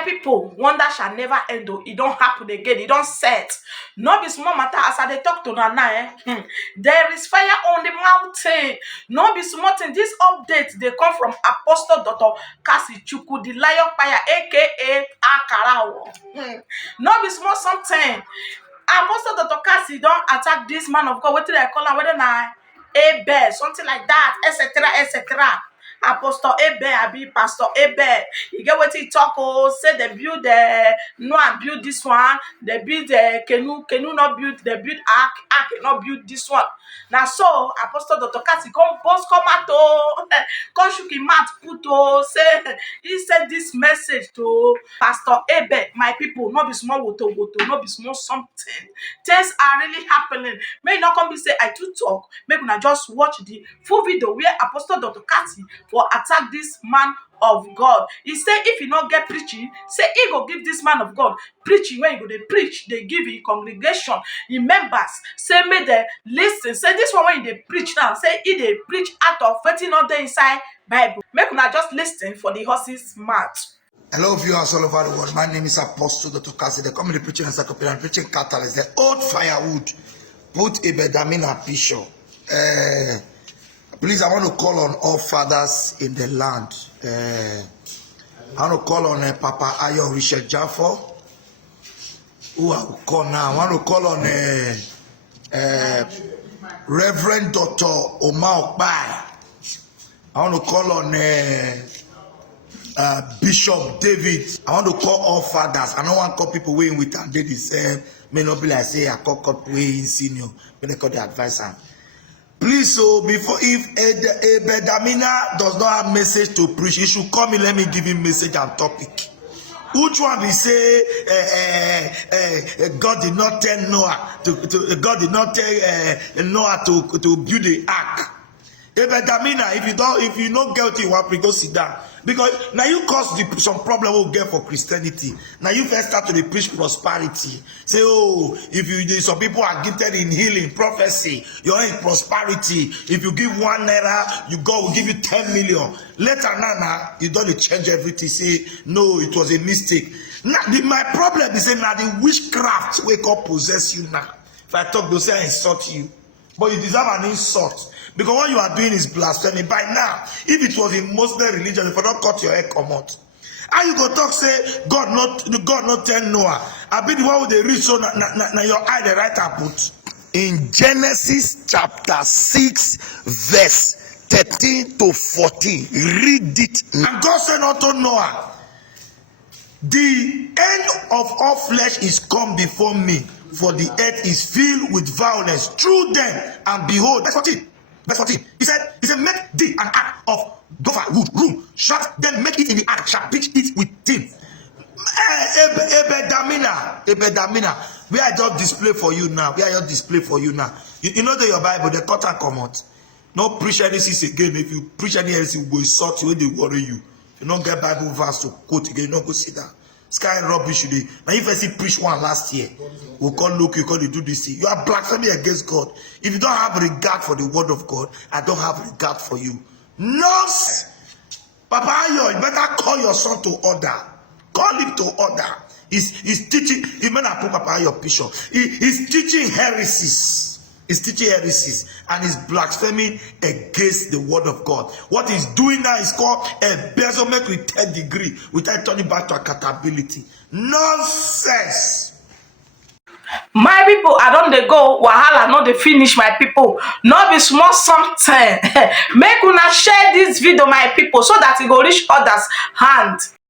My people, wonder shall never end. Oh, it don't happen again. It don't set. No be small matter as I dey talk to Nana. There is fire on the mountain. No be small thing. This update they come from Apostle Dr. Kassy, chukwu, the lion fire, aka Akarawo. No be small something. Apostle Dr. Kassy don't attack this man of God. What did I call him? Whether na Abel, something like that, etc., etc. Apostle Abel, abi Pastor Abel. You get what he talk? Oh, say they build the Noah build this one. They build the canoe not build. They build ark not build this one. Now so Apostle Dr. Kassy come post come out oh, come shook him mouth put oh, say he said this message to Pastor Abel. My people, not be small woto, not be small something. Things are really happening. May not come be say I too talk. Make una just watch the full video where Apostle Dr. Kassy for attack this man of God. He say if he not get preaching, say he go give this man of God preaching. When he go they preach, they give him congregation, in members. Say may they listen. Say this one when they preach now. Say he they preach out of 14 not there inside Bible. Make una just listen for the horse's mouth. Hello viewers all over the world. My name is Apostle Dr. Kassy. The comedy preaching encyclopedia and preaching catalyst. The old firewood. Put Ebedamina Bishop. Please, I want to call on all fathers in the land. I want to call on Papa Ayo Richard Jaffo, who I will call now. I want to call on Reverend Dr. Omoto. I want to call on Bishop David. I want to call all fathers. I don't want to call people weighing with and they say, may not be like say I call weighing senior, but they call the advisor. Please, so before if Ebedamina does not have message to preach, he should call me. Let me give him message and topic. Which one we say God did not tell Noah God did not tell Noah to build the ark. Ebedamina, if you don't get it, you want to go sit down. Because now you cause some problem we'll get for Christianity. Now you first start to preach prosperity. Say, oh, if you some people are gifted in healing, prophecy, you're in prosperity. If you give 1 naira, God will give you 10 million. Later, now you don't change everything. Say, no, it was a mistake. Now, my problem is now the witchcraft wake up possess you now. If I talk, they'll say I insult you. But you deserve an insult. Because what you are doing is blasphemy. By now, if it was a Muslim religion, if you don't cut your head, come out. How you go talk say God not tell Noah? I be the one with the reach so na your eye the right put. In Genesis chapter 6, verse 13 to 14. Read it. And God said unto Noah, the end of all flesh is come before me, for the earth is filled with violence through them, and behold, verse 14. Verse 14. He said, make thee an ark of gopher wood, room, shut, then make it in the ark, shall pitch it with tin. Ebedamina, where I just display for you now. You know that your Bible, the cut and come out. No preach anything again. If you preach any else, it will insult you when they worry you. If you don't get Bible verse to quote again, you don't go sit down. Sky rubbish today. Now if I see preach one last year, we'll call look, you call they do this thing. You are blaspheming against God. If you don't have regard for the word of God, I don't have regard for you. Nonsense. Papa Ayo, you better call your son to order. Call him to order. He's teaching, even I put Papa Ayo bishop. He's teaching heresies. He's teaching heresies and he's blaspheming against the word of God. What he's doing now is called embezzlement with 10 degree without turning back to accountability. Nonsense. My people, I don't they go wahala, not they finish my people. Not be small something. Make una share this video, my people, so that it go reach others' hand.